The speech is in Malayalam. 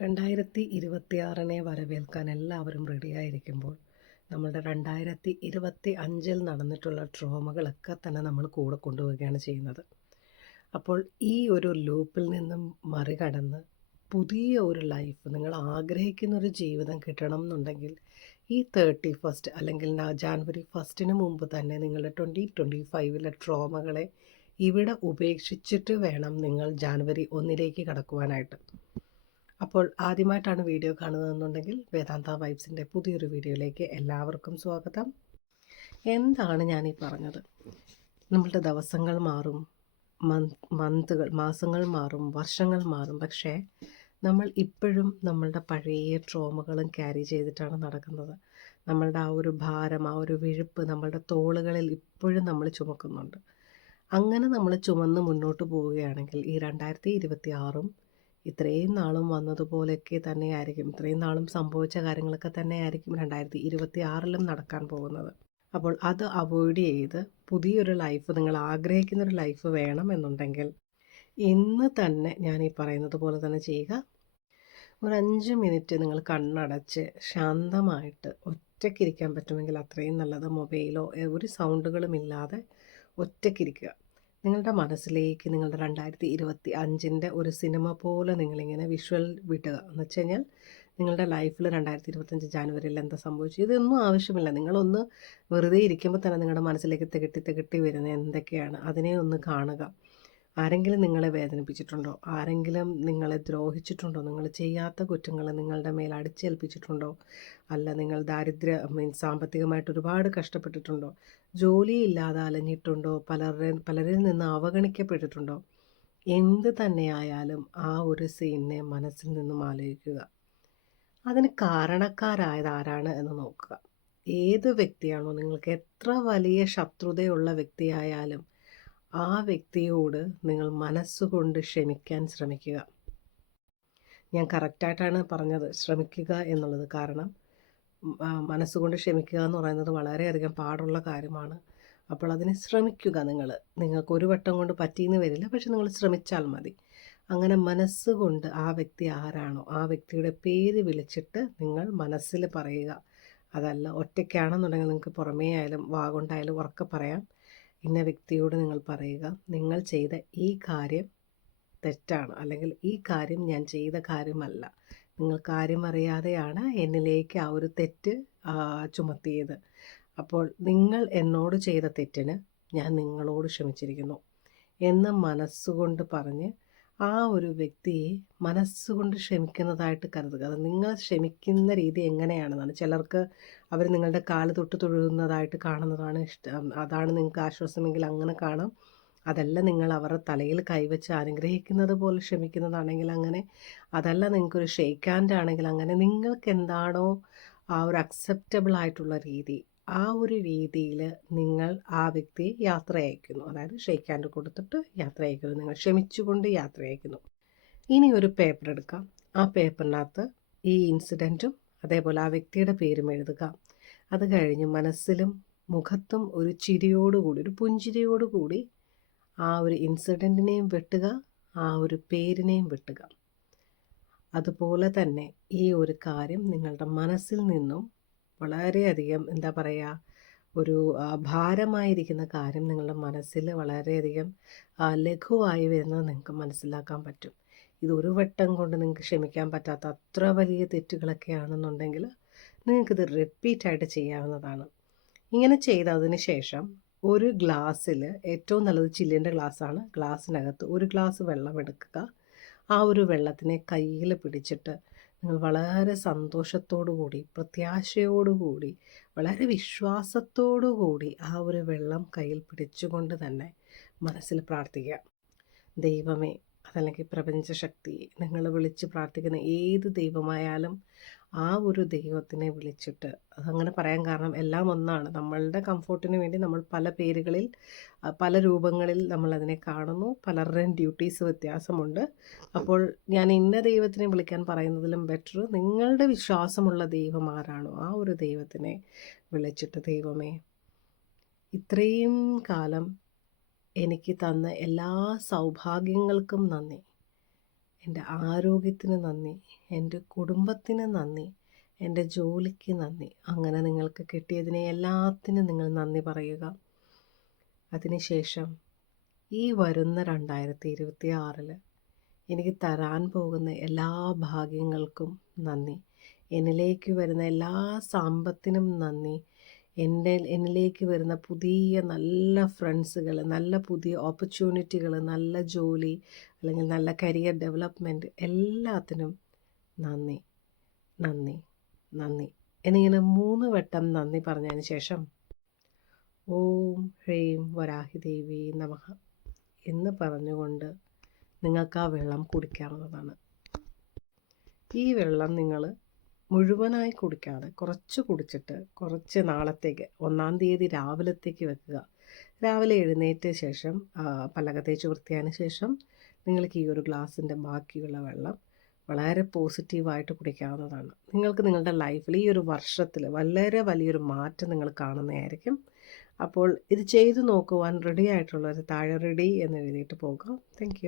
രണ്ടായിരത്തി ഇരുപത്തിയാറിനെ വരവേൽക്കാൻ എല്ലാവരും റെഡിയായിരിക്കുമ്പോൾ നമ്മളുടെ രണ്ടായിരത്തി ഇരുപത്തി അഞ്ചിൽ നടന്നിട്ടുള്ള ട്രോമകളൊക്കെ തന്നെ നമ്മൾ കൂടെ കൊണ്ടുപോവുകയാണ് ചെയ്യുന്നത്. അപ്പോൾ ഈ ഒരു ലൂപ്പിൽ നിന്നും മറികടന്ന് പുതിയ ഒരു ലൈഫ് നിങ്ങൾ ആഗ്രഹിക്കുന്ന ഒരു ജീവിതം കിട്ടണം എന്നുണ്ടെങ്കിൽ ഈ തേർട്ടി ഫസ്റ്റ് അല്ലെങ്കിൽ ജാനുവരി ഫസ്റ്റിന് മുമ്പ് തന്നെ നിങ്ങളുടെ ട്വന്റി ട്വന്റി ഫൈവിലെ ട്രോമകളെ ഇവിടെ ഉപേക്ഷിച്ചിട്ട് വേണം നിങ്ങൾ ജാനുവരി ഒന്നിലേക്ക് കടക്കുവാനായിട്ട്. അപ്പോൾ ആദ്യമായിട്ടാണ് വീഡിയോ കാണുന്നതെന്നുണ്ടെങ്കിൽ വേദാന്ത വൈബ്സിന്റെ പുതിയൊരു വീഡിയോയിലേക്ക് എല്ലാവർക്കും സ്വാഗതം. എന്താണ് ഈ പറഞ്ഞത്? നമ്മളുടെ ദിവസങ്ങൾ മാറും മന്തുകൾ മാസങ്ങൾ മാറും വർഷങ്ങൾ മാറും. പക്ഷേ നമ്മൾ ഇപ്പോഴും നമ്മളുടെ പഴയ ട്രോമകളും ക്യാരി ചെയ്തിട്ടാണ് നടക്കുന്നത്. നമ്മളുടെ ആ ഒരു ഭാരം ആ ഒരു വിഴുപ്പ് നമ്മളുടെ തോളുകളിൽ ഇപ്പോഴും നമ്മൾ ചുമക്കുന്നുണ്ട്. അങ്ങനെ നമ്മൾ ചുമന്ന് മുന്നോട്ട് പോവുകയാണെങ്കിൽ ഈ രണ്ടായിരത്തി ഇരുപത്തി ആറും ഇത്രയും നാളും വന്നതുപോലെയൊക്കെ തന്നെയായിരിക്കും. ഇത്രയും നാളും സംഭവിച്ച കാര്യങ്ങളൊക്കെ തന്നെയായിരിക്കും രണ്ടായിരത്തി ഇരുപത്തി ആറിലും നടക്കാൻ പോകുന്നത്. അപ്പോൾ അത് അവോയ്ഡ് ചെയ്ത് പുതിയൊരു ലൈഫ് നിങ്ങൾ ആഗ്രഹിക്കുന്ന ഒരു ലൈഫ് വേണം എന്നുണ്ടെങ്കിൽ ഇന്ന് തന്നെ ഞാൻ ഈ പറയുന്നത് പോലെ തന്നെ ചെയ്യുക. ഒരു അഞ്ച് മിനിറ്റ് നിങ്ങൾ കണ്ണടച്ച് ശാന്തമായിട്ട് ഒറ്റയ്ക്കിരിക്കാൻ പറ്റുമെങ്കിൽ അത്രയും നല്ലത്. മൊബൈലോ ഒരു സൗണ്ടുകളും ഇല്ലാതെ ഒറ്റയ്ക്കിരിക്കുക. നിങ്ങളുടെ മനസ്സിലേക്ക് നിങ്ങളുടെ രണ്ടായിരത്തി ഇരുപത്തി അഞ്ചിന്റെ ഒരു സിനിമ പോലെ നിങ്ങളിങ്ങനെ വിഷ്വൽ വിടുക. എന്ന് വെച്ച് കഴിഞ്ഞാൽ നിങ്ങളുടെ ലൈഫിൽ രണ്ടായിരത്തി ഇരുപത്തഞ്ച് ജാനുവരിയിൽ എന്താ സംഭവിച്ചു? ഇതൊന്നും ആവശ്യമില്ല. നിങ്ങളൊന്ന് വെറുതെ ഇരിക്കുമ്പോൾ തന്നെ നിങ്ങളുടെ മനസ്സിലേക്ക് തികട്ടി തികട്ടി വരുന്ന എന്തൊക്കെയാണ്? അതിനെ ഒന്ന് കാണുക. ആരെങ്കിലും നിങ്ങളെ വേദനിപ്പിച്ചിട്ടുണ്ടോ? ആരെങ്കിലും നിങ്ങളെ ദ്രോഹിച്ചിട്ടുണ്ടോ? നിങ്ങൾ ചെയ്യാത്ത കുറ്റങ്ങൾ നിങ്ങളുടെ മേൽ അടിച്ചേൽപ്പിച്ചിട്ടുണ്ടോ? അല്ല നിങ്ങൾ ദാരിദ്ര്യ മീൻസ് സാമ്പത്തികമായിട്ട് ഒരുപാട് കഷ്ടപ്പെട്ടിട്ടുണ്ടോ? ജോലിയില്ലാതെ അലഞ്ഞിട്ടുണ്ടോ? പലരുടെ പലരിൽ നിന്ന് അവഗണിക്കപ്പെട്ടിട്ടുണ്ടോ? എന്ത് തന്നെയായാലും ആ ഒരു സീനിനെ മനസ്സിൽ നിന്നും ആലോചിക്കുക. അതിന് കാരണക്കാരായത് ആരാണ് എന്ന് നോക്കുക. ഏത് വ്യക്തിയാണോ നിങ്ങൾക്ക് എത്ര വലിയ ശത്രുതയുള്ള വ്യക്തിയായാലും ആ വ്യക്തിയോട് നിങ്ങൾ മനസ്സുകൊണ്ട് ക്ഷമിക്കാൻ ശ്രമിക്കുക. ഞാൻ കറക്റ്റായിട്ടാണ് പറഞ്ഞത് ശ്രമിക്കുക എന്നുള്ളത്. കാരണം മനസ്സുകൊണ്ട് ക്ഷമിക്കുക എന്ന് പറയുന്നത് വളരെയധികം പാടുള്ള കാര്യമാണ്. അപ്പോൾ അതിനെ ശ്രമിക്കുക നിങ്ങൾ നിങ്ങൾക്ക് ഒരു വട്ടം കൊണ്ട് പറ്റിയെന്ന് വരില്ല പക്ഷെ നിങ്ങൾ ശ്രമിച്ചാൽ മതി. അങ്ങനെ മനസ്സുകൊണ്ട് ആ വ്യക്തി ആരാണോ ആ വ്യക്തിയുടെ പേര് വിളിച്ചിട്ട് നിങ്ങൾ മനസ്സിൽ പറയുക. അതല്ല ഒറ്റയ്ക്കാണെന്നുണ്ടെങ്കിൽ നിങ്ങൾക്ക് പുറമേ ആയാലും വാഗുണ്ടായാലും ഉറക്കെ പറയാം. ഇന്ന വ്യക്തിയോട് നിങ്ങൾ പറയുക നിങ്ങൾ ചെയ്ത ഈ കാര്യം തെറ്റാണ് അല്ലെങ്കിൽ ഈ കാര്യം ഞാൻ ചെയ്ത കാര്യമല്ല. നിങ്ങൾ കാര്യം അറിയാതെയാണ് എന്നിലേക്ക് ആ ഒരു തെറ്റ് ചുമത്തിയത്. അപ്പോൾ നിങ്ങൾ എന്നോട് ചെയ്ത തെറ്റിന് ഞാൻ നിങ്ങളോട് ക്ഷമിച്ചിരിക്കുന്നു എന്ന് മനസ്സുകൊണ്ട് പറഞ്ഞ് ആ ഒരു വ്യക്തിയെ മനസ്സുകൊണ്ട് ക്ഷമിക്കുന്നതായിട്ട് കരുതുക. അത് നിങ്ങൾ ക്ഷമിക്കുന്ന രീതി എങ്ങനെയാണെന്നാണ്. ചിലർക്ക് അവർ നിങ്ങളുടെ കാൽ തൊട്ട് തൊഴുകുന്നതായിട്ട് കാണുന്നതാണ് ഇഷ്ടം. അതാണ് നിങ്ങൾക്ക് ആശ്വാസമെങ്കിൽ അങ്ങനെ കാണാം. അതല്ല നിങ്ങൾ അവരുടെ തലയിൽ കൈവച്ച് അനുഗ്രഹിക്കുന്നത് പോലെ ക്ഷമിക്കുന്നതാണെങ്കിൽ അങ്ങനെ അതല്ല നിങ്ങൾക്കൊരു ഷെയ്ക്ക് ഹാൻഡ് ആണെങ്കിൽ അങ്ങനെ നിങ്ങൾക്ക് എന്താണോ ആ ഒരു അക്സെപ്റ്റബിൾ ആയിട്ടുള്ള രീതി ആ ഒരു രീതിയിൽ നിങ്ങൾ ആ വ്യക്തിയെ യാത്ര അയക്കുന്നു. അതായത് ഷെയ്ക്ക് ഹാൻഡ് കൊടുത്തിട്ട് യാത്ര അയക്കുന്നു. നിങ്ങൾ ക്ഷമിച്ചുകൊണ്ട് യാത്ര അയക്കുന്നു. ഇനി ഒരു പേപ്പർ എടുക്കാം. ആ പേപ്പറിനകത്ത് ഈ ഇൻസിഡന്റും അതേപോലെ ആ വ്യക്തിയുടെ പേരും എഴുതുക. അത് കഴിഞ്ഞ് മനസ്സിലും മുഖത്തും ഒരു ചിരിയോടുകൂടി ഒരു പുഞ്ചിരിയോടുകൂടി ആ ഒരു ഇൻസിഡന്റിനെയും വെട്ടുക ആ ഒരു പേരിനെയും വെട്ടുക. അതുപോലെ തന്നെ ഈ ഒരു കാര്യം നിങ്ങളുടെ മനസ്സിൽ നിന്നും വളരെയധികം എന്താ പറയുക ഒരു ഭാരമായിരിക്കുന്ന കാര്യം നിങ്ങളുടെ മനസ്സിൽ വളരെയധികം ലഘുവായി വരുന്നത് നിങ്ങൾക്ക് മനസ്സിലാക്കാൻ പറ്റും. ഇത് ഒരു വട്ടം കൊണ്ട് നിങ്ങൾക്ക് ക്ഷമിക്കാൻ പറ്റാത്ത അത്ര വലിയ തെറ്റുകളൊക്കെ ആണെന്നുണ്ടെങ്കിൽ നിങ്ങൾക്കിത് റിപ്പീറ്റായിട്ട് ചെയ്യാവുന്നതാണ്. ഇങ്ങനെ ചെയ്തതിന് ശേഷം ഒരു ഗ്ലാസ്സിൽ ഏറ്റവും നല്ലത് ചില്ലിന്റെ ഗ്ലാസ്സാണ്. ഗ്ലാസ്സിനകത്ത് ഒരു ഗ്ലാസ് വെള്ളം എടുക്കുക. ആ ഒരു വെള്ളത്തിനെ കയ്യിൽ പിടിച്ചിട്ട് നിങ്ങൾ വളരെ കൂടി പ്രത്യാശയോടു കൂടി വളരെ വിശ്വാസത്തോടു കൂടി ആ ഒരു വെള്ളം കയ്യിൽ പിടിച്ചുകൊണ്ട് തന്നെ മനസ്സിൽ പ്രാർത്ഥിക്കുക. ദൈവമേ അതല്ലെങ്കിൽ പ്രപഞ്ചശക്തി നിങ്ങൾ വിളിച്ച് പ്രാർത്ഥിക്കുന്ന ഏത് ദൈവമായാലും ആ ഒരു ദൈവത്തിനെ വിളിച്ചിട്ട് അതങ്ങനെ പറയാൻ കാരണം എല്ലാം ഒന്നാണ്. നമ്മളുടെ കംഫോർട്ടിന് വേണ്ടി നമ്മൾ പല പേരുകളിൽ പല രൂപങ്ങളിൽ നമ്മൾ അതിനെ കാണുന്നു. പലരുടെയും ഡ്യൂട്ടീസ് വ്യത്യാസമുണ്ട്. അപ്പോൾ ഞാൻ ഇന്ന ദൈവത്തിനെ വിളിക്കാൻ പറയുന്നതിലും ബെറ്റർ നിങ്ങളുടെ വിശ്വാസമുള്ള ദൈവം ആരാണോ ആ ഒരു ദൈവത്തിനെ വിളിച്ചിട്ട് ദൈവമേ ഇത്രയും കാലം എനിക്ക് തന്ന എല്ലാ സൗഭാഗ്യങ്ങൾക്കും നന്ദി. എന്റെ ആരോഗ്യത്തിന് നന്ദി. എന്റെ കുടുംബത്തിന് നന്ദി. എന്റെ ജോലിക്ക് നന്ദി. അങ്ങനെ നിങ്ങൾക്ക് കിട്ടിയതിനെ എല്ലാത്തിനും നിങ്ങൾ നന്ദി പറയുക. അതിനുശേഷം ഈ വരുന്ന രണ്ടായിരത്തി ഇരുപത്തി ആറിൽ എനിക്ക് തരാൻ പോകുന്ന എല്ലാ ഭാഗ്യങ്ങൾക്കും നന്ദി. എന്നിലേക്ക് വരുന്ന എല്ലാ സമ്പത്തിനും നന്ദി. എന്റെ എന്നിലേക്ക് വരുന്ന പുതിയ നല്ല ഫ്രണ്ട്സുകൾ നല്ല പുതിയ ഓപ്പർച്യൂണിറ്റികൾ നല്ല ജോലി അല്ലെങ്കിൽ നല്ല കരിയർ ഡെവലപ്മെന്റ് എല്ലാത്തിനും നന്ദി നന്ദി നന്ദി. എന്നിങ്ങനെ മൂന്ന് വട്ടം നന്ദി പറഞ്ഞതിന് ശേഷം ഓം ഹ്രീം വരാഹി ദേവി നമഃ എന്ന് പറഞ്ഞുകൊണ്ട് നിങ്ങൾക്ക് ആ വെള്ളം കുടിക്കാവുന്നതാണ്. ഈ വെള്ളം നിങ്ങൾ മുഴുവനായി കുടിക്കാതെ കുറച്ച് കുടിച്ചിട്ട് കുറച്ച് നാളത്തേക്ക് ഒന്നാം തീയതി രാവിലത്തേക്ക് വെക്കുക. രാവിലെ എഴുന്നേറ്റ ശേഷം പല്ലക തേച്ച് വൃത്തിയായതിന് ശേഷം നിങ്ങൾക്ക് ഈ ഒരു ഗ്ലാസിന്റെ ബാക്കിയുള്ള വെള്ളം വളരെ പോസിറ്റീവായിട്ട് കുടിക്കാവുന്നതാണ്. നിങ്ങൾക്ക് നിങ്ങളുടെ ലൈഫിൽ ഈ ഒരു വർഷത്തിൽ വളരെ വലിയൊരു മാറ്റം നിങ്ങൾ കാണുന്നതായിരിക്കും. അപ്പോൾ ഇത് ചെയ്തു നോക്കുവാൻ റെഡി ആയിട്ടുള്ളവർ താഴെ റെഡി എന്ന് എഴുതിയിട്ട് പോകാം. താങ്ക്